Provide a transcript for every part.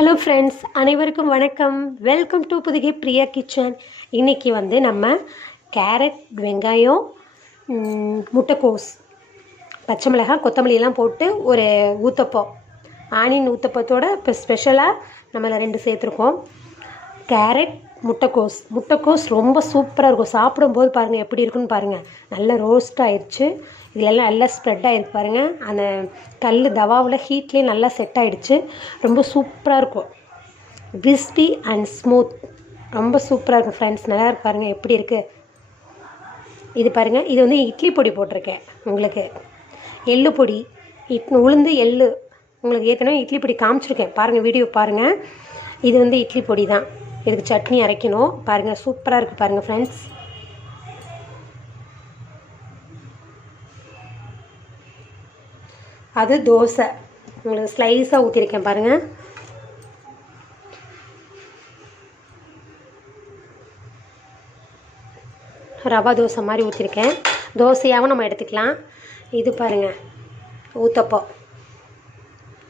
Hello friends அனைவருக்கும் வணக்கம். Welcome to Pudugai Priya kitchen இன்றைக்கி வந்து நம்ம கேரட் வெங்காயம் முட்டைக்கோஸ் பச்சை மிளகாய் கொத்தமல்லியெல்லாம் போட்டு ஒரு ஊத்தப்பம். ஆனியன் ஊத்தப்பத்தோட இப்போ ஸ்பெஷலாக நம்மள ரெண்டு சேர்த்துருக்கோம். கேரட் முட்டைக்கோஸ். முட்டைக்கோஸ் ரொம்ப சூப்பராக இருக்கும். சாப்பிடும்போது பாருங்கள் எப்படி இருக்குன்னு பாருங்கள் நல்லா ரோஸ்ட் ஆயிடுச்சு இதுலெல்லாம் நல்லா ஸ்ப்ரெட் ஆகிருக்கு பாருங்கள் அந்த கல் தவாவில் ஹீட்லேயே நல்லா செட் ஆகிடுச்சு ரொம்ப சூப்பராக இருக்கும். கிறிஸ்பி அண்ட் ஸ்மூத் ரொம்ப சூப்பராக இருக்கும் ஃப்ரெண்ட்ஸ் நல்லா இருக்கு பாருங்கள் எப்படி இருக்குது இது பாருங்கள் இது வந்து இட்லி பொடி போட்டிருக்கேன் உங்களுக்கு. எள்ளு பொடி. இட் உளுந்து எள்ளு. உங்களுக்கு ஏற்கனவே இட்லி பொடி காமிச்சிருக்கேன். பாருங்கள் வீடியோ பாருங்கள் இது வந்து இட்லி பொடி தான் இதுக்கு சட்னி அரைக்கணும். பாருங்கள் சூப்பராக இருக்குது பாருங்கள் ஃப்ரெண்ட்ஸ் அது தோசை. உங்களுக்கு ஸ்லைஸாக ஊற்றிருக்கேன் பாருங்கள் ரவா தோசை மாதிரி ஊற்றிருக்கேன் தோசையாகவும் நம்ம எடுத்துக்கலாம். இது பாருங்கள் ஊத்தப்போ.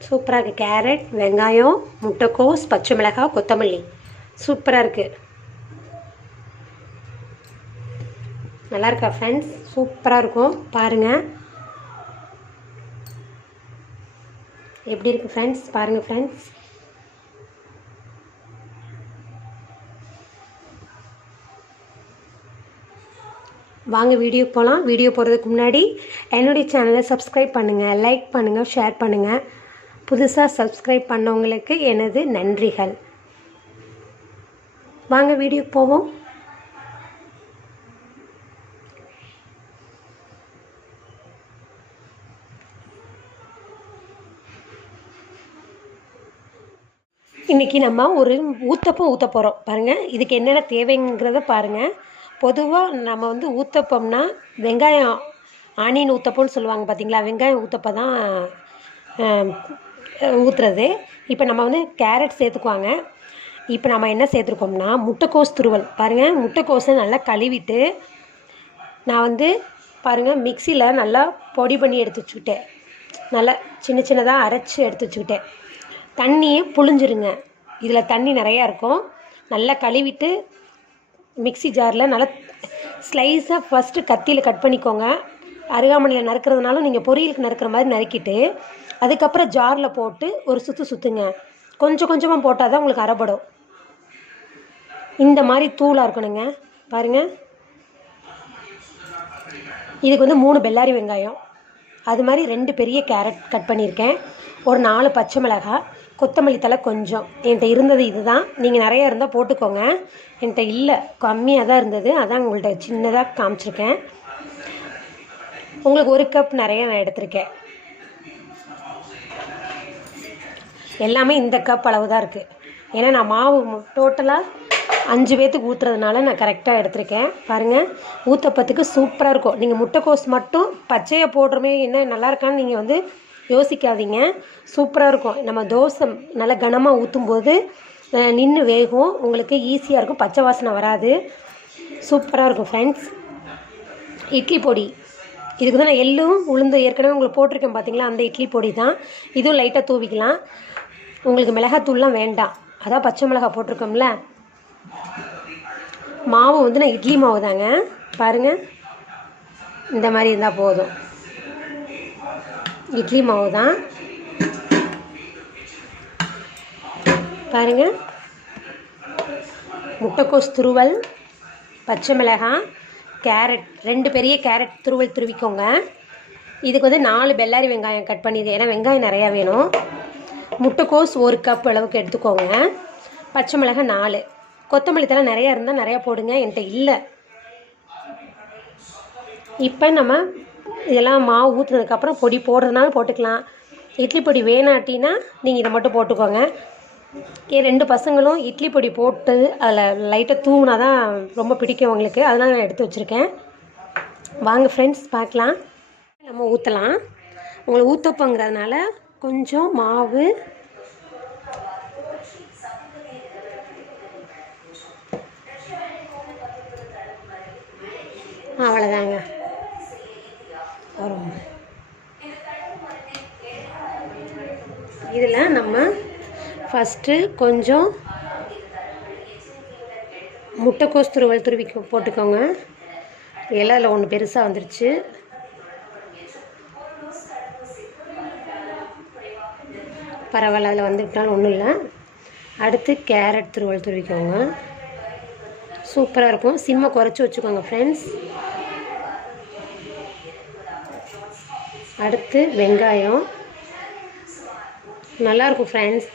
சூப்பராக இருக்குது கேரட் வெங்காயம் முட்டைக்கோஸ் பச்சை மிளகாய் கொத்தமல்லி. சூப்பராக இருக்குது நல்லாயிருக்கா ஃப்ரெண்ட்ஸ் சூப்பராக இருக்கும். பாருங்கள் எப்படி இருக்குது ஃப்ரெண்ட்ஸ் பாருங்கள் ஃப்ரெண்ட்ஸ் வாங்க வீடியோ போகலாம் வீடியோ போகிறதுக்கு முன்னாடி என்னுடைய சேனலை சப்ஸ்கிரைப் பண்ணுங்கள் லைக் பண்ணுங்கள் ஷேர் பண்ணுங்கள் புதுசாக சப்ஸ்கிரைப் பண்ணவங்களுக்கு எனது நன்றிகள். வாங்க வீடியோ போவோம். இன்றைக்கி நம்ம ஒரு ஊத்தப்பம் ஊற்ற போகிறோம் பாருங்கள் இதுக்கு என்னென்ன தேவைங்கிறத பாருங்கள் பொதுவாக நம்ம வந்து ஊத்தப்பம்னா வெங்காயம் ஆனியன் ஊத்தப்பம்னு சொல்லுவாங்க பார்த்தீங்களா வெங்காயம் ஊத்தப்ப தான் ஊற்றுறது இப்போ நம்ம வந்து கேரட் சேர்த்துக்குவாங்க. இப்போ நம்ம என்ன சேர்த்துருக்கோம்னா முட்டைக்கோஸ் துருவல். பாருங்கள் முட்டைக்கோஸை நல்லா கழுவிட்டு நான் வந்து பாருங்கள் மிக்சியில் நல்லா பொடி பண்ணி எடுத்து வச்சுக்கிட்டேன். நல்லா சின்ன சின்னதாக அரைச்சி எடுத்து வச்சுக்கிட்டேன். தண்ணியை புழிஞ்சிருங்க. இதில் தண்ணி நிறையா இருக்கும். நல்லா கழுவிட்டு மிக்ஸி ஜாரில் நல்லா ஸ்லைஸாக ஃபஸ்ட்டு கத்தியில் கட் பண்ணிக்கோங்க. அருகாமனையில் நறுக்கிறதுனாலும் நீங்கள் பொரியலுக்கு நறுக்கிற மாதிரி நறுக்கிட்டு அதுக்கப்புறம் ஜாரில் போட்டு ஒரு சுற்று சுற்றுங்க கொஞ்சம் கொஞ்சமாக போட்டால் தான் உங்களுக்கு அரைப்படும் இந்த மாதிரி தூளாக இருக்கணுங்க. பாருங்கள் இதுக்கு வந்து மூணு பெல்லாரி வெங்காயம். அது மாதிரி ரெண்டு பெரிய கேரட் கட் பண்ணியிருக்கேன். ஒரு நாலு பச்சை மிளகாய். கொத்தமல்லி தழை கொஞ்சம். என்கிட்ட இருந்தது இதுதான். நீங்கள் நிறையா இருந்தால் போட்டுக்கோங்க. என்கிட்ட இல்லை. கம்மியாக தான் இருந்தது. அதான் உங்கள்கிட்ட சின்னதாக காமிச்சிருக்கேன். உங்களுக்கு ஒரு கப் நிறைய நான் எடுத்திருக்கேன். எல்லாமே இந்த கப் அளவு தான் இருக்குது ஏன்னா நான் மாவு டோட்டலாக அஞ்சு பேத்துக்கு ஊற்றுறதுனால நான் கரெக்டாக எடுத்திருக்கேன். பாருங்கள் ஊத்தப்பத்துக்கு சூப்பராக இருக்கும். நீங்கள் முட்டைக்கோஸ் மட்டும் பச்சையை போடுறமே என்ன நல்லா இருக்கான்னு நீங்கள் வந்து யோசிக்காதீங்க. சூப்பராக இருக்கும். நம்ம தோசை நல்லா கனமாக ஊற்றும்போது நின்று வேகும். உங்களுக்கு ஈஸியாக இருக்கும். பச்சை வாசனை வராது. சூப்பராக இருக்கும் ஃப்ரெண்ட்ஸ் இட்லி பொடி. இதுக்கு தான் நான் எள்ளும் உளுந்து ஏற்கனவே உங்களுக்கு போட்டிருக்கேன் பார்த்தீங்களா அந்த இட்லி பொடி தான். இதுவும் லைட்டாக தூவிக்கலாம். உங்களுக்கு மிளகாத்தூள்லாம் வேண்டாம். அதான் பச்சை மிளகாய் போட்டிருக்கோம்ல. மாவு வந்து நான் இட்லி மாவு தாங்க. பாருங்கள் இந்த மாதிரி இருந்தால் போதும். இட்லி மாவு தான். பாருங்கள் முட்டைக்கோஸ் துருவல் பச்சை மிளகாய் கேரட் ரெண்டு பெரிய கேரட் துருவல் துருவிக்கோங்க. இதுக்கு வந்து நாலு பெல்லாரி வெங்காயம் கட் பண்ணிடுறேன் ஏன்னா வெங்காயம் நிறையா வேணும். முட்டைக்கோஸ் ஒரு கப் அளவுக்கு எடுத்துக்கோங்க. பச்சை மிளகாய் நாலு. கொத்தமல்லி தலை நிறையா இருந்தால் நிறையா போடுங்க. என்கிட்ட இல்லை. இப்போ நம்ம இதெல்லாம் மாவு ஊற்றுனதுக்கப்புறம் பொடி போடுறதுனால போட்டுக்கலாம். இட்லி பொடி வேணாட்டினா நீங்கள் இதை மட்டும் போட்டுக்கோங்க. என் ரெண்டு பசங்களும் இட்லி பொடி போட்டு அதில் லைட்டாக தூவினா தான் ரொம்ப பிடிக்கும் அவங்களுக்கு அதனால் நான் எடுத்து வச்சுருக்கேன். வாங்க ஃப்ரெண்ட்ஸ் பார்க்கலாம். நம்ம ஊற்றலாம் உங்களை ஊற்றப்பங்கிறதுனால கொஞ்சம் மாவு. அவ்வளோதாங்க வரும் இதில் நம்ம ஃபஸ்ட்டு கொஞ்சம் முட்டைக்கோஸ் துருவல் துருவி போட்டுக்கோங்க. இலையில் ஒன்று பெருசாக வந்துருச்சு. பரவாயில்ல அதில் வந்துக்கிட்டாலும் ஒன்றும் இல்லை. அடுத்து கேரட் துருவல் துருவிக்கோங்க. சூப்பராக இருக்கும். சிம்மை குறைச்சி வச்சுக்கோங்க ஃப்ரெண்ட்ஸ் அடுத்து வெங்காயம். நல்லாயிருக்கும் ஃப்ரெண்ட்ஸ்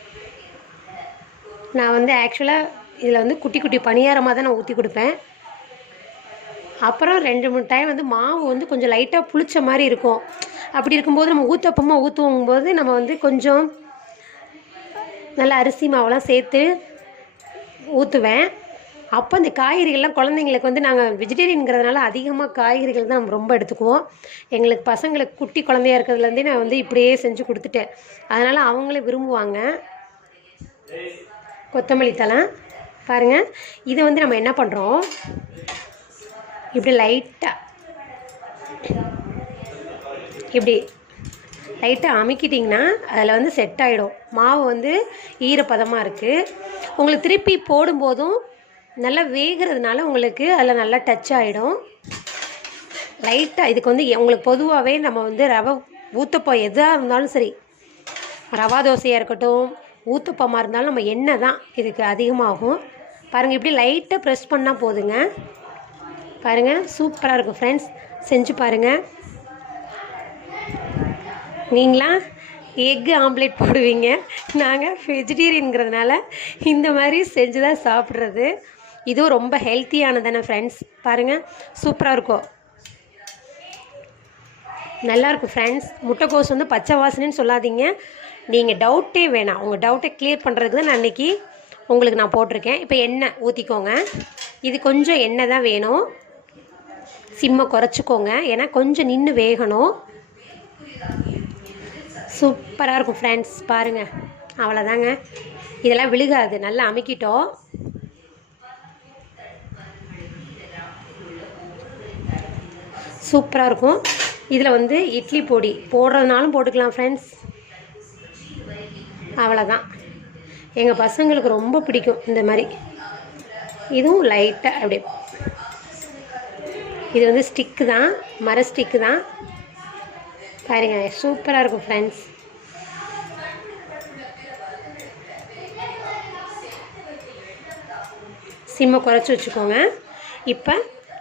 நான் வந்து ஆக்சுவலாக இதில் வந்து குட்டி குட்டி பணியாரமாக தான் நான் ஊற்றி கொடுப்பேன். அப்புறம் ரெண்டு மூணு டைம் வந்து மாவு வந்து கொஞ்சம் லைட்டாக புளிச்ச மாதிரி இருக்கும். அப்படி இருக்கும்போது நம்ம ஊற்றப்பமாக ஊற்றுவோம் போது நம்ம வந்து கொஞ்சம் நல்லா அரிசி மாவெல்லாம் சேர்த்து ஊற்றுவேன் அப்போ இந்த காய்கறிகள்லாம் குழந்தைங்களுக்கு வந்து நாங்கள் வெஜிடேரியனுங்கிறதுனால அதிகமாக காய்கறிகள் தான் நம்ம ரொம்ப எடுத்துக்குவோம். எங்களுக்கு பசங்களுக்கு குட்டி குழந்தையா இருக்கிறதுலேருந்தே நான் வந்து இப்படியே செஞ்சு கொடுத்துட்டேன். அதனால் அவங்களே விரும்புவாங்க. கொத்தமல்லி தலை பாருங்கள் இதை வந்து நம்ம என்ன பண்ணுறோம் இப்படி லைட்டாக இப்படி லைட்டாக அமுக்கிட்டிங்கன்னா அதில் வந்து செட் ஆகிடும் மாவு வந்து ஈரப்பதமாக இருக்குது உங்களுக்கு திருப்பி போடும்போதும் நல்லா வேகிறதுனால உங்களுக்கு அதில் நல்லா டச் ஆகிடும் லைட்டாக இதுக்கு வந்து எ- உங்களுக்கு பொதுவாகவே நம்ம வந்து ரவை ஊத்தப்பம் எதாக இருந்தாலும் சரி ரவா தோசையாக இருக்கட்டும் ஊத்தப்பமாக இருந்தாலும் நம்ம எண்ணெய் தான் இதுக்கு அதிகமாகும். பாருங்கள் இப்படி லைட்டாக ப்ரெஸ் பண்ணால் போதுங்க. பாருங்கள் சூப்பராக இருக்கும் ஃப்ரெண்ட்ஸ் செஞ்சு பாருங்கள் நீங்களா? எக்கு ஆம்லேட் போடுவீங்க. நாங்கள் வெஜிடேரியனுங்கிறதுனால இந்த மாதிரி செஞ்சு தான் சாப்பிட்றது. இதுவும் ரொம்ப ஹெல்த்தியானதானே ஃப்ரெண்ட்ஸ் பாருங்கள் சூப்பராக இருக்கும். நல்லாயிருக்கும் ஃப்ரெண்ட்ஸ் முட்டைக்கோஸ் வந்து பச்சை வாசனைன்னு சொல்லாதீங்க. நீங்கள் டவுட்டே வேணாம். உங்கள் டவுட்டை கிளியர் பண்ணுறதுக்கு தான் நான் அன்றைக்கி உங்களுக்கு நான் போட்டிருக்கேன். இப்போ எண்ணெய் ஊற்றிக்கோங்க இது கொஞ்சம் எண்ணெய் தான் வேணும். சிம்மை குறைச்சிக்கோங்க. ஏன்னா கொஞ்சம் நின்று வேகணும். சூப்பராக இருக்கும் ஃப்ரெண்ட்ஸ் பாருங்கள் அவ்வளோதாங்க இதெல்லாம் விழுகாது. நல்லா அமுக்கிட்டோம். சூப்பராக இருக்கும். இதில் வந்து இட்லி பொடி போடுறதுனாலும் போட்டுக்கலாம் ஃப்ரெண்ட்ஸ் அவ்வளோதான் எங்கள் பசங்களுக்கு ரொம்ப பிடிக்கும் இந்த மாதிரி. இதுவும் லைட்டாக அப்படியே. இது வந்து ஸ்டிக்கு தான் மர ஸ்டிக்கு தான். பாருங்க சூப்பராக இருக்கும் ஃப்ரெண்ட்ஸ் சிம்மை குறைச்சி வச்சுக்கோங்க. இப்போ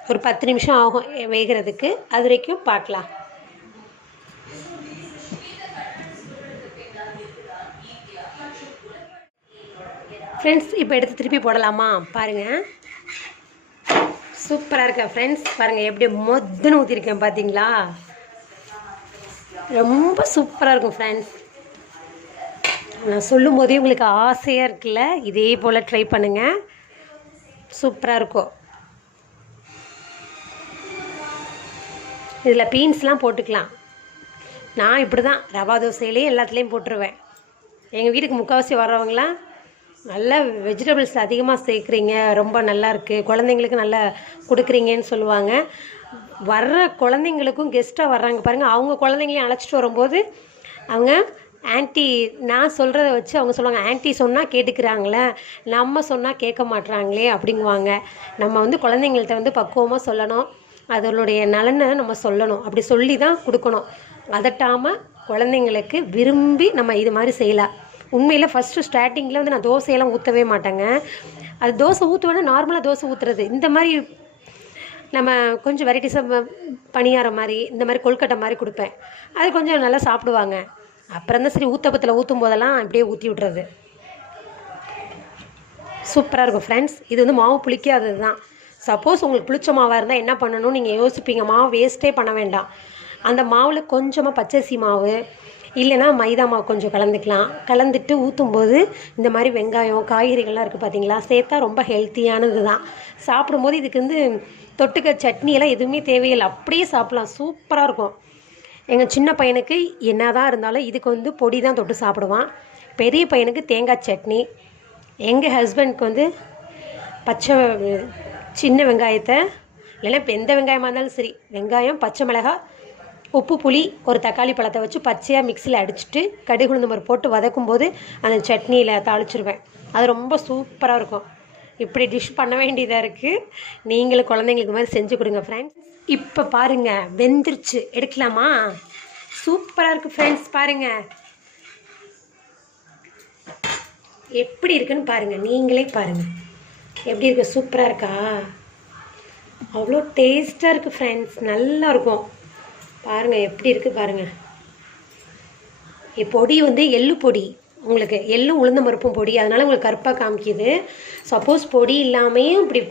ஒரு பத்து நிமிஷம் ஆகும் வேகிறதுக்கு. அது வரைக்கும் பார்க்கலாம். ஃப்ரெண்ட்ஸ் இப்போ எடுத்து திருப்பி போடலாமா? பாருங்கள் சூப்பராக இருக்கா ஃப்ரெண்ட்ஸ் பாருங்கள் எப்படி மொத்துன்னு ஊற்றிருக்கேன் பார்த்தீங்களா ரொம்ப சூப்பராக இருக்கும் ஃப்ரெண்ட்ஸ் நான் சொல்லும் போதே உங்களுக்கு ஆசையாக இருக்குல்ல? இதே போல் ட்ரை பண்ணுங்கள் சூப்பராக இருக்கும். இதில் பீன்ஸ்லாம் போட்டுக்கலாம். நான் இப்படி தான் ரவா தோசையிலேயே எல்லாத்துலேயும் போட்டுருவேன். எங்கள் வீட்டுக்கு முக்கால்வாசி வர்றவங்களாம் நல்லா வெஜிடபிள்ஸ் அதிகமாக சேர்க்குறீங்க ரொம்ப நல்லா இருக்குது குழந்தைங்களுக்கு நல்லா கொடுக்குறீங்கன்னு சொல்லுவாங்க. வர்ற குழந்தைங்களுக்கும் கெஸ்ட்டாக வர்றாங்க பாருங்கள் அவங்க குழந்தைங்களையும் அழைச்சிட்டு வரும்போது அவங்க ஆன்ட்டி நான் சொல்கிறத வச்சு அவங்க சொல்லுவாங்க ஆன்ட்டி சொன்னால் கேட்டுக்கிறாங்களே நம்ம சொன்னால் கேட்க மாட்றாங்களே அப்படிங்குவாங்க. நம்ம வந்து குழந்தைங்கள்ட்ட வந்து பக்குவமாக சொல்லணும். அதனுடைய நலனை நம்ம சொல்லணும். அப்படி சொல்லி தான் கொடுக்கணும். அதட்டாமல் குழந்தைங்களுக்கு விரும்பி நம்ம இது மாதிரி செய்யலாம். உண்மையில் ஃபஸ்ட்டு ஸ்டார்டிங்கில் வந்து நான் தோசையெல்லாம் ஊற்றவே மாட்டேங்க. அது தோசை ஊற்றுவேன்னா நார்மலாக தோசை ஊற்றுறது இந்த மாதிரி நம்ம கொஞ்சம் வெரைட்டிஸாக பணியாரம் மாதிரி இந்த மாதிரி கொழுக்கட்டை மாதிரி கொடுப்பேன். அது கொஞ்சம் நல்லா சாப்பிடுவாங்க. அப்புறம் தான் சரி ஊத்தப்பத்தில் ஊற்றும் போதெல்லாம் அப்படியே ஊற்றி விட்றது. சூப்பராக இருக்கும் ஃப்ரெண்ட்ஸ் இது வந்து மாவு புளிக்காதது தான் சப்போஸ் உங்களுக்கு புளிச்ச மாவாக இருந்தால் என்ன பண்ணணும்? நீங்கள் யோசிப்பீங்க மாவு வேஸ்ட்டே பண்ண வேண்டாம். அந்த மாவில் கொஞ்சமாக பச்சரிசி மாவு இல்லைன்னா மைதா மாவு கொஞ்சம் கலந்துக்கலாம். கலந்துட்டு ஊற்றும் போது இந்த மாதிரி வெங்காயம் காய்கறிகள்லாம் இருக்குது பார்த்தீங்களா சேர்த்தா ரொம்ப ஹெல்த்தியானது தான் சாப்பிடும்போது இதுக்கு வந்து தொட்டுக்க சட்னி எல்லாம் எதுவுமே தேவையில்லை. அப்படியே சாப்பிட்லாம். சூப்பராக இருக்கும். எங்கள் சின்ன பையனுக்கு என்னதான் இருந்தாலும் இதுக்கு வந்து பொடி தான் தொட்டு சாப்பிடுவான். பெரிய பையனுக்கு தேங்காய் சட்னி. எங்கள் ஹஸ்பண்ட்க்கு வந்து பச்சை சின்ன வெங்காயத்தை இல்லைன்னா இப்போ எந்த வெங்காயமாக இருந்தாலும் சரி வெங்காயம் பச்சை மிளகாய் உப்பு புளி ஒரு தக்காளி பழத்தை வச்சு பச்சையாக மிக்சியில் அடிச்சுட்டு கடுகு உளுந்து போட்டு வதக்கும் போது அந்த சட்னியில் தாளிச்சிருவேன். அது ரொம்ப சூப்பராக இருக்கும். இப்படி டிஷ் பண்ண வேண்டியதாக இருக்குது நீங்களும் குழந்தைங்களுக்கு மாதிரி செஞ்சு கொடுங்க ஃப்ரெண்ட்ஸ் இப்போ பாருங்கள் வெந்துருச்சு. எடுக்கலாமா? சூப்பராக இருக்குது ஃப்ரெண்ட்ஸ் பாருங்கள் எப்படி இருக்குன்னு பாருங்கள் நீங்களே பாருங்கள் எப்படி இருக்குது சூப்பராக இருக்கா? அவ்வளோ டேஸ்ட்டாக இருக்குது ஃப்ரெண்ட்ஸ் நல்லா இருக்கும். பாருங்கள் எப்படி இருக்குது பாருங்கள் பொடி வந்து எள்ளு பொடி. உங்களுக்கு எள்ளும் உளுந்த பருப்பும் பொடி. அதனால் உங்களுக்கு கருப்பாக காமிக்கிது. சப்போஸ் பொடி இல்லாமையும் இப்படி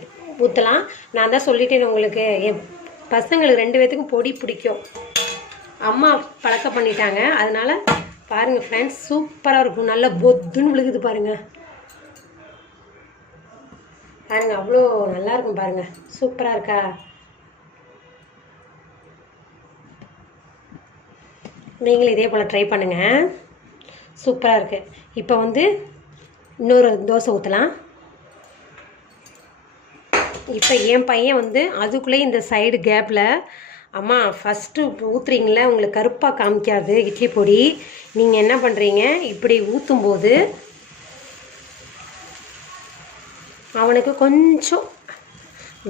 ஊற்றலாம் நான் தான் சொல்லிட்டேன் உங்களுக்கு. என் பசங்களுக்கு ரெண்டு பேர்த்துக்கும் பொடி பிடிக்கும். அம்மா பழக்கம் பண்ணிட்டாங்க. அதனால் பாருங்கள் ஃப்ரெண்ட்ஸ் சூப்பராக இருக்கும். நல்லா பொத்துன்னு விழுகுது பாருங்கள் பாருங்கள் அவ்வளோ நல்லா இருக்கும் பாருங்கள் சூப்பராக இருக்கா? நீங்களும் இதே போல் ட்ரை பண்ணுங்கள் சூப்பராக இருக்குது இப்போ வந்து இன்னொரு தோசை ஊற்றலாம் இப்போ என் பையன் வந்து அதுக்குள்ளே இந்த சைடு கேப்பில் அம்மா ஃபஸ்ட்டு ஊற்றுறீங்களே உங்களுக்கு கருப்பாக காமிக்காது இட்லி பொடி. நீங்கள் என்ன பண்ணுறீங்க இப்படி ஊற்றும்போது அவனுக்கு கொஞ்சம்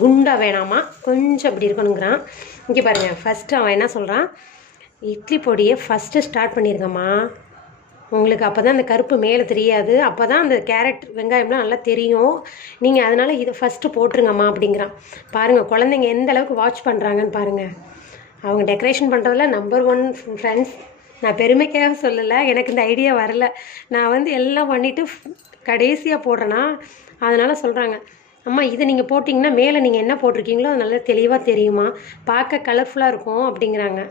குண்டாக வேணாமா? கொஞ்சம் அப்படி இருக்கணுங்கிறான். இங்கே பாருங்கள் ஃபஸ்ட்டு அவன் என்ன சொல்கிறான் இட்லி பொடியை ஃபஸ்ட்டு ஸ்டார்ட் பண்ணியிருக்கம்மா உங்களுக்கு அப்போ தான் அந்த கருப்பு மேலே தெரியாது. அப்போ தான் அந்த கேரட் வெங்காயம்லாம் நல்லா தெரியும். நீங்கள் அதனால் இதை ஃபஸ்ட்டு போட்டுருங்கம்மா அப்படிங்கிறான். பாருங்கள் குழந்தைங்க எந்த அளவுக்கு வாட்ச் பண்ணுறாங்கன்னு பாருங்கள் அவங்க டெக்கரேஷன் பண்ணுறதுல நம்பர் ஒன் ஃப்ரெண்ட்ஸ் நான் பெருமைக்காக சொல்லலை எனக்கு இந்த ஐடியா வரல. நான் வந்து எல்லாம் பண்ணிவிட்டு கடைசியாக போடுறேன்னா அதனால் சொல்கிறாங்க அம்மா இதை நீங்கள் போட்டிங்கன்னா மேலே நீங்கள் என்ன போட்டிருக்கீங்களோ அது நல்லா தெளிவாக தெரியுமா? பார்க்க கலர்ஃபுல்லாக இருக்கும் அப்படிங்கிறாங்க.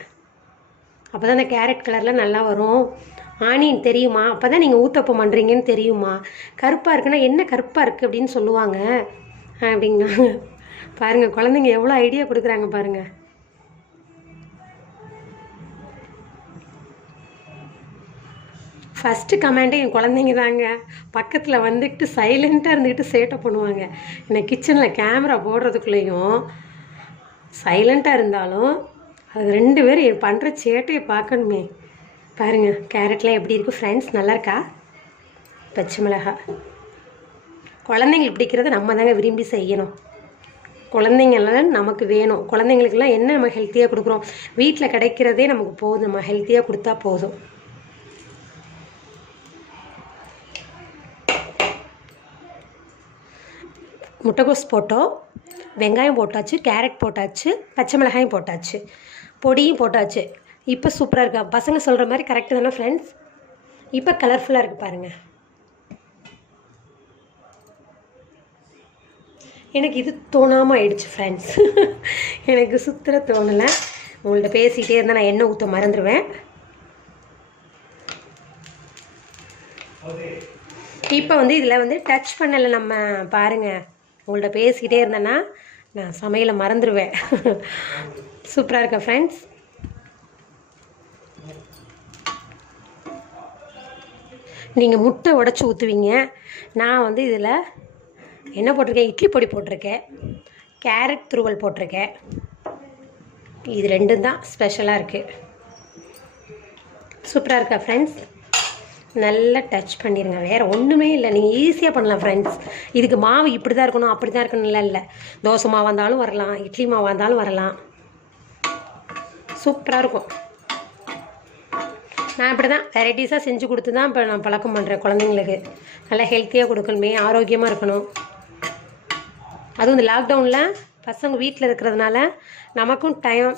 அப்போ தான் அந்த கேரட் கலரில் நல்லா வரும். ஆனியன் தெரியுமா? அப்போ தான் நீங்கள் ஊத்தப்பம் பண்ணுறீங்கன்னு தெரியுமா? கருப்பாக இருக்குன்னா என்ன கருப்பாக இருக்குது அப்படின்னு சொல்லுவாங்க. அப்படிங்கிறாங்க. பாருங்கள் குழந்தைங்க எவ்வளோ ஐடியா கொடுக்குறாங்க பாருங்கள் ஃபஸ்ட்டு கமெண்டே என் குழந்தைங்க தாங்க. பக்கத்தில் வந்துக்கிட்டு சைலண்ட்டாக இருந்துக்கிட்டு சேட்டை பண்ணுவாங்க. என்னை கிச்சனில் கேமரா போடுறதுக்குள்ளேயும் சைலண்ட்டாக இருந்தாலும் அது ரெண்டு பேரும் என் பண்ணுற சேட்டையை பார்க்கணுமே. பாருங்கள் கேரட்லாம் எப்படி இருக்குது ஃப்ரெண்ட்ஸ் நல்லா இருக்கா? பச்சை மிளகா. குழந்தைங்களுக்கு பிடிக்கிறத நம்ம தாங்க விரும்பி செய்யணும். குழந்தைங்களாம் நமக்கு வேணும். குழந்தைங்களுக்கெல்லாம் என்ன நம்ம ஹெல்த்தியாக கொடுக்குறோம்? வீட்டில் கிடைக்கிறதே நமக்கு போதும். நம்ம ஹெல்த்தியாக கொடுத்தா போதும். முட்டைகோஸ் போட்டோம். வெங்காயம் போட்டாச்சு கேரட் போட்டாச்சு பச்சை மிளகாயும் போட்டாச்சு. பொடியும் போட்டாச்சு. இப்போ சூப்பராக இருக்கா? பசங்க சொல்கிற மாதிரி கரெக்டு தானே ஃப்ரெண்ட்ஸ் இப்போ கலர்ஃபுல்லாக இருக்குது பாருங்கள் எனக்கு இது தோணாமல் ஆயிடுச்சு ஃப்ரெண்ட்ஸ் எனக்கு சுத்தர தோணலை. உங்கள்கிட்ட பேசிகிட்டே இருந்தால் நான் எண்ணெய் ஊற்ற மறந்துடுவேன் இப்போ வந்து இதில் வந்து டச் பண்ணலை நம்ம பாருங்கள் உங்கள்கிட்ட பேசிக்கிட்டே இருந்தேன்னா நான் சமையலை மறந்துடுவேன். சூப்பராக இருக்கேன் ஃப்ரெண்ட்ஸ் நீங்கள் முட்டை உடச்சி ஊற்றுவீங்க நான் வந்து இதில் என்ன போட்டிருக்கேன்? இட்லி பொடி போட்டிருக்கேன். கேரட் துருவல் போட்டிருக்கேன். இது ரெண்டும் தான் ஸ்பெஷலாக இருக்குது சூப்பராக இருக்கா ஃப்ரெண்ட்ஸ் நல்லா டச் பண்ணிடுங்க வேறு ஒன்றுமே இல்லை. நீங்கள் ஈஸியாக பண்ணலாம் ஃப்ரெண்ட்ஸ் இதுக்கு மாவு இப்படி தான் இருக்கணும் அப்படி தான் இருக்கணும்ல இல்லை. தோசை மாவாக இருந்தாலும் வரலாம் இட்லி மாவாக இருந்தாலும் வரலாம். சூப்பராக இருக்கும். நான் இப்படி தான் வெரைட்டிஸாக செஞ்சு கொடுத்து தான் இப்போ நான் பழக்கம் பண்ணுறேன் குழந்தைங்களுக்கு. நல்லா ஹெல்த்தியாக கொடுக்கணுமே ஆரோக்கியமாக இருக்கணும். அதுவும் இந்த லாக்டவுனில் பசங்க வீட்டில் இருக்கிறதுனால நமக்கும் டைம்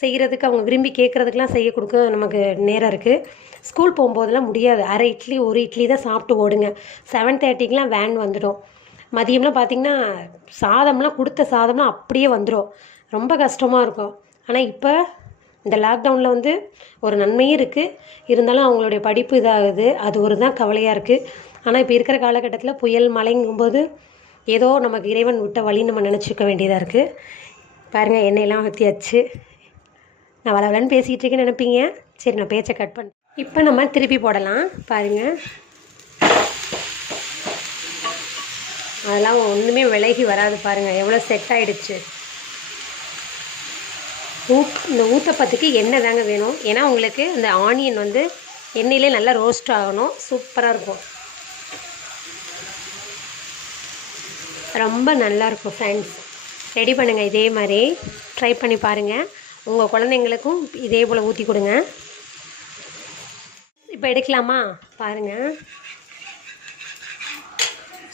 செய்கிறதுக்கு அவங்க விரும்பி கேட்குறதுக்கெலாம் செய்ய கொடுக்க நமக்கு நேரம் இருக்குது ஸ்கூல் போகும்போதெல்லாம் முடியாது. அரை இட்லி ஒரு இட்லி தான் சாப்பிட்டு ஓடுங்க. செவன் தேர்ட்டிக்கெலாம் வேன் வந்துடும். மதியம்லாம் பார்த்திங்கன்னா சாதம்லாம் கொடுத்த சாதம்லாம் அப்படியே வந்துடும் ரொம்ப கஷ்டமாக இருக்கும். ஆனால் இப்போ இந்த லாக்டவுனில் வந்து ஒரு நன்மையும் இருக்குது இருந்தாலும் அவங்களுடைய படிப்பு இதாகுது. அது ஒரு தான் கவலையாக இருக்குது ஆனால் இப்போ இருக்கிற காலகட்டத்தில் புயல் மழைங்கும்போது ஏதோ நமக்கு இறைவன் விட்ட வழி நம்ம நினச்சிக்க வேண்டியதாக இருக்குது பாருங்கள் எண்ணெயெல்லாம் ஊற்றியாச்சு நான் வளவலன்னு பேசிகிட்டு இருக்கேன்னு நினைப்பீங்க? சரி நான் பேச்சை கட் பண்ண இப்போ நம்ம திருப்பி போடலாம். பாருங்கள் அதெல்லாம் ஒன்றுமே விலகி வராது பாருங்கள் எவ்வளோ செட் ஆகிடுச்சு ஊத் இந்த ஊத்தப்பத்துக்கு எண்ணெய் தாங்க வேணும். ஏன்னா உங்களுக்கு இந்த ஆனியன் வந்து எண்ணெயிலே நல்லா ரோஸ்ட் ஆகணும். சூப்பராக இருக்கும். ரொம்ப நல்லாயிருக்கும் ஃப்ரெண்ட்ஸ் ரெடி பண்ணுங்கள் இதே மாதிரி. ட்ரை பண்ணி பாருங்கள் உங்கள் குழந்தைங்களுக்கும் இதே போல் ஊற்றி கொடுங்க. இப்போ எடுக்கலாமா? பாருங்கள்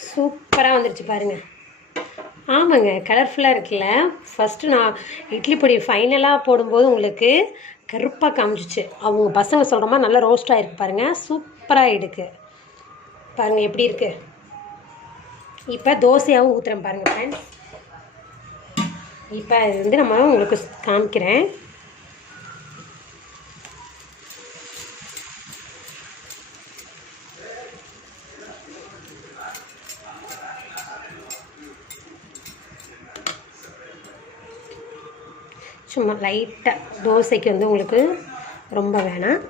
சூப்பராக வந்துருச்சு பாருங்கள் ஆமாங்க கலர்ஃபுல்லாக இருக்குல்ல. ஃபஸ்ட்டு நான் இட்லி பொடி ஃபைனலாக போடும்போது உங்களுக்கு கருப்பாக காமிச்சிச்சு. அவங்க பசங்க சொல்கிற மாதிரி நல்லா ரோஸ்ட் ஆகிருக்கு பாருங்கள் சூப்பராக இருக்கு. பாருங்கள் எப்படி இருக்குது இப்போ தோசையாகவும் ஊற்றுறேன் பாருங்கள் ஃப்ரெண்ட்ஸ் இப்போ இது வந்து நம்ம உங்களுக்கு காமிக்கிறேன். சும்மா லைட்டாக தோசைக்கு வந்து உங்களுக்கு ரொம்ப வேணாம்.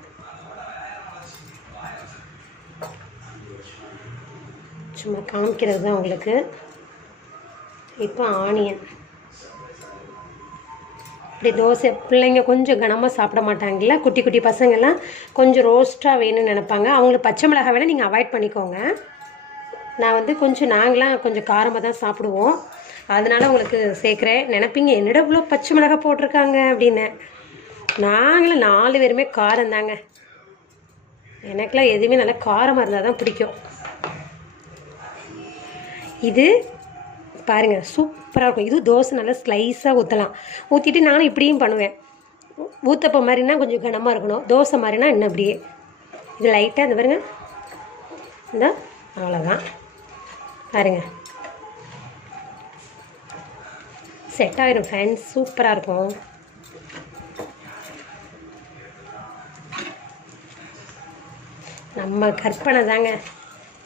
சும்மா காமிக்கிறது தான் உங்களுக்கு. இப்போ ஆனியன். இப்படி தோசை பிள்ளைங்க கொஞ்சம் கனமாக சாப்பிட மாட்டாங்கல்ல குட்டி குட்டி பசங்கள்லாம் கொஞ்சம் ரோஸ்ட்டாக வேணும்னு நினப்பாங்க. அவங்களுக்கு பச்சை மிளகாய் வேணால் நீங்கள் அவாய்ட் பண்ணிக்கோங்க. நான் வந்து கொஞ்சம் நாங்களாம் கொஞ்சம் காரமாக தான் சாப்பிடுவோம். அதனால் உங்களுக்கு சேர்க்குறேன். நினப்பீங்க என்னடா இவ்வளோ பச்சை மிளகாய் போட்டிருக்காங்க அப்படின்னு. நாங்களும் நாலு பேருமே காரம் தாங்க. எனக்கெலாம் எதுவுமே நல்லா காரமாக இருந்தால் தான் பிடிக்கும். இது பாருங்கள் சூப்பராக இருக்கும். இது தோசை நல்லா ஸ்லைஸாக ஊற்றலாம் ஊற்றிட்டு நானும் இப்படியும் பண்ணுவேன். ஊத்தப்பம் மாதிரினா கொஞ்சம் கனமாக இருக்கணும். தோசை மாதிரினா இன்னும் அப்படியே. இது லைட்டாக இந்த பாருங்க. இந்த அவ்வளோதான் பாருங்க. செட் ஆகிடும் ஃபேன்ஸ் சூப்பராக இருக்கும். நம்ம கற்பனை தாங்க.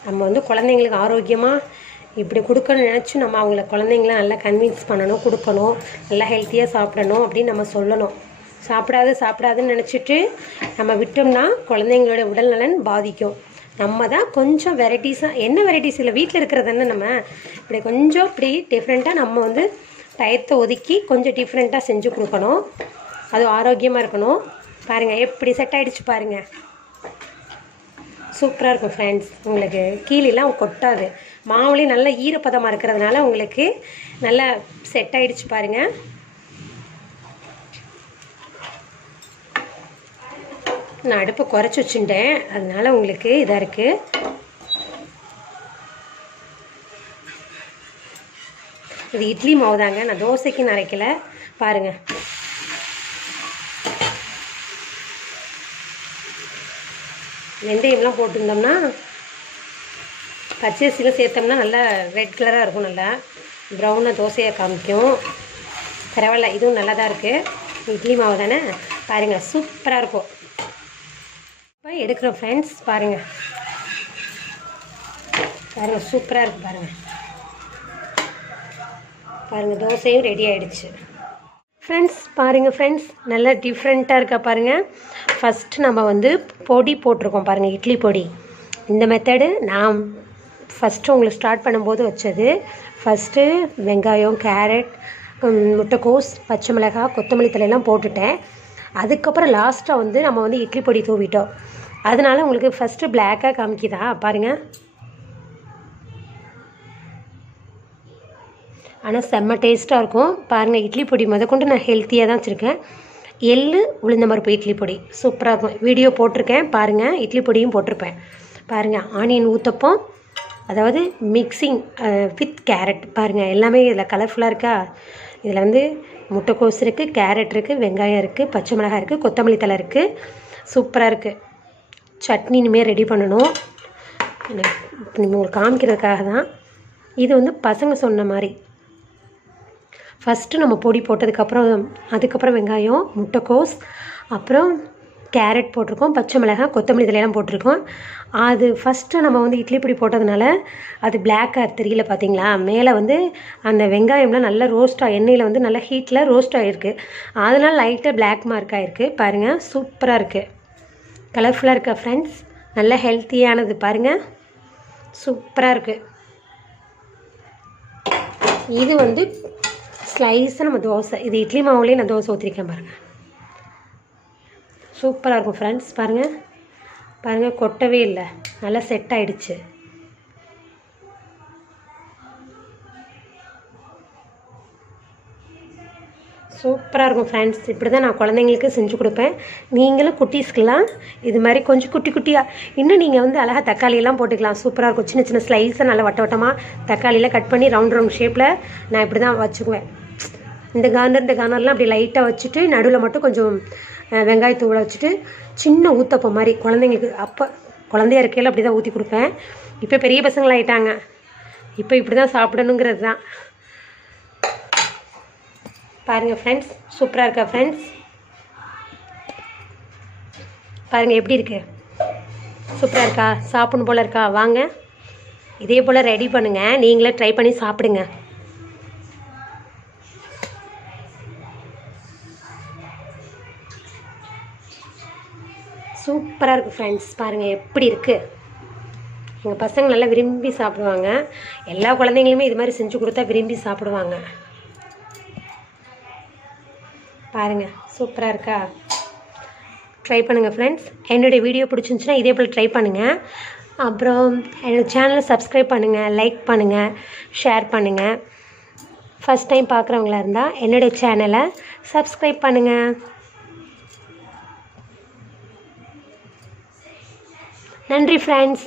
நம்ம வந்து குழந்தைங்களுக்கு ஆரோக்கியமாக இப்படி கொடுக்கணும்னு நினச்சி நம்ம அவங்கள குழந்தைங்களாம் நல்லா கன்வின்ஸ் பண்ணணும் கொடுக்கணும் நல்லா ஹெல்த்தியாக சாப்பிடணும் அப்படின்னு நம்ம சொல்லணும். சாப்பிடாது சாப்பிடாதுன்னு நினச்சிட்டு நம்ம விட்டோம்னா குழந்தைங்களோட உடல்நலன் பாதிக்கும். நம்ம தான் கொஞ்சம் வெரைட்டிஸாக என்ன வெரைட்டிஸ் இல்லை வீட்டில் இருக்கிறதுன்னு நம்ம. இப்படி கொஞ்சம் இப்படி டிஃப்ரெண்ட்டாக நம்ம வந்து டயத்தை ஒதுக்கி கொஞ்சம் டிஃப்ரெண்ட்டாக செஞ்சு கொடுக்கணும். அது ஆரோக்கியமாக இருக்கணும். பாருங்கள் எப்படி செட் ஆகிடுச்சு பாருங்கள் சூப்பராக இருக்கும் ஃப்ரெண்ட்ஸ் உங்களுக்கு கீழெலாம் கொட்டாது. மாவுலேயும் நல்ல ஈரப்பதமாக இருக்கிறதுனால உங்களுக்கு நல்லா செட் ஆகிடுச்சு பாருங்கள் நான் அடுப்பை குறைச்சி வச்சுட்டேன். அதனால உங்களுக்கு இதாக இருக்குது இது இட்லி மாவு தாங்க நான் தோசைக்கு நரைக்கல. பாருங்கள் வெந்தயம்லாம் போட்டிருந்தோம்னா பச்சரிசிலாம் சேர்த்தோம்னா நல்லா ரெட் கலராக இருக்கும் நல்லா. ப்ரௌனாக தோசையை காமிக்கும். பரவாயில்ல இதுவும் நல்லா தான் இருக்குது இட்லி மாவு தானே? பாருங்கள் சூப்பராக இருக்கும். இப்போ எடுக்கிறோம் ஃப்ரெண்ட்ஸ் பாருங்கள் பாருங்கள் சூப்பராக இருக்குது பாருங்கள் பாருங்கள் தோசையும் ரெடி ஆகிடுச்சு ஃப்ரெண்ட்ஸ் பாருங்கள் ஃப்ரெண்ட்ஸ் நல்லா டிஃப்ரெண்ட்டாக இருக்கா பாருங்கள் ஃபஸ்ட்டு நம்ம வந்து பொடி போட்டிருக்கோம் பாருங்கள் இட்லி பொடி. இந்த மெத்தடு நான் ஃபஸ்ட்டு உங்களுக்கு ஸ்டார்ட் பண்ணும்போது வச்சது. ஃபஸ்ட்டு வெங்காயம் கேரட் முட்டைக்கோஸ் பச்சை மிளகாய் கொத்தமல்லி தலையெல்லாம் போட்டுட்டேன். அதுக்கப்புறம் லாஸ்ட்டாக வந்து நம்ம வந்து இட்லி பொடி தூவிட்டோம். அதனால் உங்களுக்கு ஃபஸ்ட்டு பிளாக்காக காமிக்குதா? பாருங்கள் ஆனால் செம்ம டேஸ்ட்டாக இருக்கும். பாருங்கள் இட்லி பொடி முதற்கொண்டு நான் ஹெல்த்தியாக தான் வச்சுருக்கேன். எள்ளு உளுந்தம்பருப்பு இட்லி பொடி. சூப்பராக இருக்கும். வீடியோ போட்டிருக்கேன். பாருங்கள் இட்லி பொடியும் போட்டிருப்பேன். பாருங்கள் ஆனியன் ஊற்றப்போம் அதாவது மிக்சிங் வித் கேரட் பாருங்கள் எல்லாமே இதில் கலர்ஃபுல்லாக இருக்கா? இதில் வந்து முட்டைக்கோஸ் இருக்குது கேரட் இருக்குது வெங்காயம் இருக்குது பச்சை மிளகாய் இருக்குது கொத்தமல்லி தழை இருக்குது சூப்பராக இருக்குது சட்னி இனிமேல் ரெடி பண்ணணும். எனக்கு உங்களுக்கு காமிக்கிறதுக்காக தான். இது வந்து பசங்க சொன்ன மாதிரி. ஃபஸ்ட்டு நம்ம பொடி போட்டதுக்கப்புறம் அதுக்கப்புறம் வெங்காயம் முட்டைக்கோஸ் அப்புறம் கேரட் போட்டிருக்கோம் பச்சை மிளகாய் கொத்தமல்லி இதெல்லாம் போட்டிருக்கோம். அது ஃபஸ்ட்டு நம்ம வந்து இட்லி பொடி போட்டதுனால அது பிளாக்காக தெரியல பார்த்தீங்களா மேலே வந்து அந்த வெங்காயம்லாம் நல்லா ரோஸ்ட்டாக எண்ணெயில் வந்து நல்லா ஹீட்டில் ரோஸ்ட் ஆகிருக்கு அதனால் லைட்டாக பிளாக் மார்க் ஆகிருக்கு பாருங்கள் சூப்பராக இருக்குது கலர்ஃபுல்லாக இருக்கா. ஃப்ரெண்ட்ஸ் நல்ல ஹெல்த்தியானது பாருங்கள் சூப்பராக இருக்குது இது வந்து ஸ்லைஸாக நம்ம தோசை இது இட்லி மாவுலேயே நான் தோசை ஊற்றிருக்கேன் பாருங்கள் சூப்பராக இருக்கும் ஃப்ரெண்ட்ஸ் பாருங்கள் பாருங்கள் கொட்டவே இல்லை. நல்லா செட் ஆயிடுச்சு. சூப்பராக இருக்கும் ஃப்ரெண்ட்ஸ் இப்படி தான் நான் குழந்தைங்களுக்கு செஞ்சு கொடுப்பேன். நீங்களும் குட்டீஸ்க்கெலாம் இது மாதிரி கொஞ்சம் குட்டி குட்டியாக இன்னும் நீங்கள் வந்து அழகாக தக்காளியெல்லாம் போட்டுக்கலாம். சூப்பராக இருக்கும். சின்ன சின்ன ஸ்லைஸை நல்லா வட்ட வட்டமாக தக்காளியெல்லாம் கட் பண்ணி ரவுண்ட் ரவுண்ட் ஷேப்பில் நான் இப்படி தான் வச்சுக்குவேன். இந்த கார்னர் இந்த கார்னர்லாம் அப்படி லைட்டாக வச்சுட்டு நடுவில் மட்டும் கொஞ்சம் அஹ், வெங்காயத்தூளை வச்சுட்டு சின்ன ஊத்தப்பம் மாதிரி குழந்தைங்களுக்கு அப்போ குழந்தையா இருக்கையில் அப்படி தான் ஊற்றி கொடுப்பேன். இப்போ பெரிய பசங்களாயிட்டாங்க. இப்போ இப்படி தான் சாப்பிடணுங்கிறது தான் பாருங்கள் ஃப்ரெண்ட்ஸ் சூப்பராக இருக்கா ஃப்ரெண்ட்ஸ் பாருங்கள் எப்படி இருக்குது சூப்பராக இருக்கா? சாப்பிடணும் போல் இருக்கா? வாங்க. இதே போல் ரெடி பண்ணுங்கள் நீங்களே ட்ரை பண்ணி சாப்பிடுங்க. சூப்பராக இருக்குது ஃப்ரெண்ட்ஸ் பாருங்கள் எப்படி இருக்குது எங்கள் பசங்க நல்லா விரும்பி சாப்பிடுவாங்க. எல்லா குழந்தைங்களுமே இது மாதிரி செஞ்சு கொடுத்தா விரும்பி சாப்பிடுவாங்க. பாருங்கள் சூப்பராக இருக்கா? ட்ரை பண்ணுங்கள் ஃப்ரெண்ட்ஸ் என்னுடைய வீடியோ பிடிச்சிருந்துச்சுன்னா இதே போல் ட்ரை பண்ணுங்கள் அப்புறம் என்னோடய சேனலை சப்ஸ்கிரைப் பண்ணுங்கள் லைக் பண்ணுங்கள் ஷேர் பண்ணுங்கள் ஃபஸ்ட் டைம் பார்க்குறவங்களா இருந்தால் என்னுடைய சேனலை சப்ஸ்கிரைப் பண்ணுங்கள் நன்றி ஃப்ரெண்ட்ஸ்